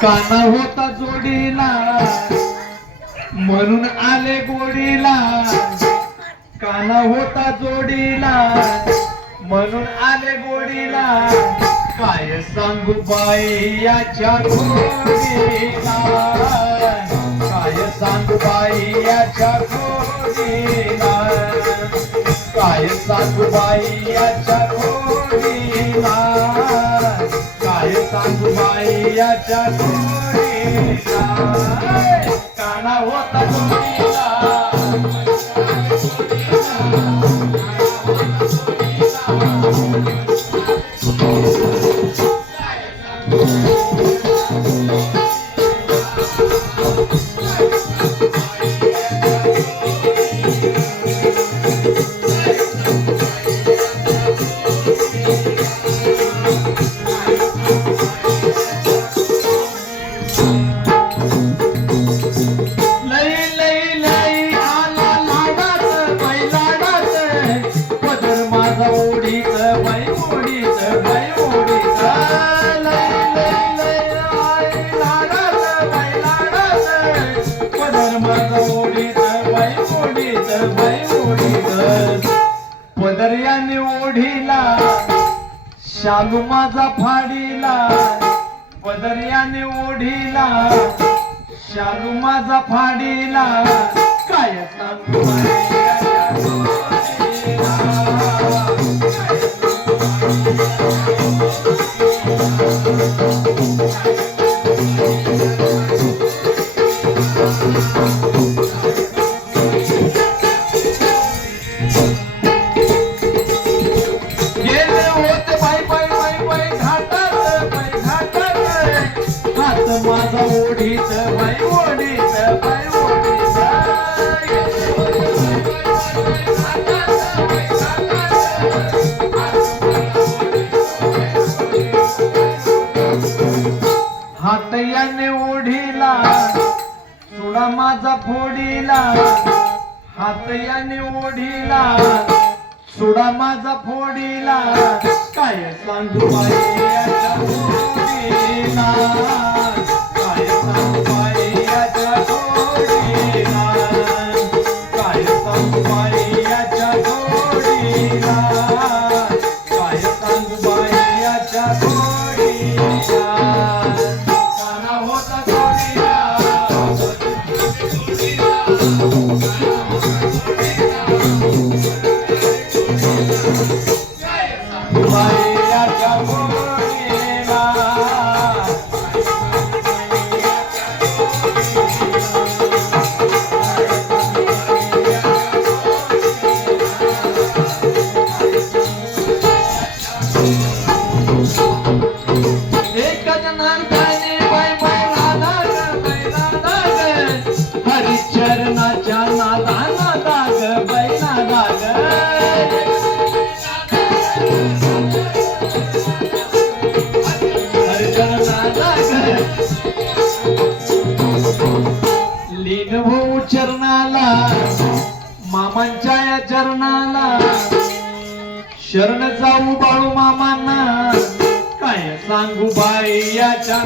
काना होता जोडीला म्हणून आले गोडीला, काना होता जोडीला म्हणून आले गोडीला, काय सांगू बाई याच्या गोडीला, काय सांगू बाई याच्या गोडीला, काय सांगू बाई याच्या गोडीला, काय सांगू बाई याच्या गोडीला, काना होता जोडीला पदर्याने ओढीला शालू माझा फाडीला, पदर्याने ओढीला शालू माझा फाडीला, काय सांगू माझा ओढीच बाई ओढीच बाई ओढीच, हात याने ओढीला सोडा माझा फोडीला, हात याने ओढीला सोडा माझा फोडीला, काय सांगू बाई याच्या फोडीला, काय सांगू बाई याच्या फोडीला, काय सांगू बाई याच्या फोडीला, काय सांगू बाई याच्या फोडीला, काना होता जोडीला बाई याच्या फोडीला, एकच नांदाने बाई बैलाला ग बैलाला ग, हरिचरणाच्या नादाना दाग बैलाला ग, हरिचरणाला ग लीन होऊ चरणाला, मामांच्या या चरणाला शरण जाऊ बाळू मामांना, काय सांगू बाई याच्या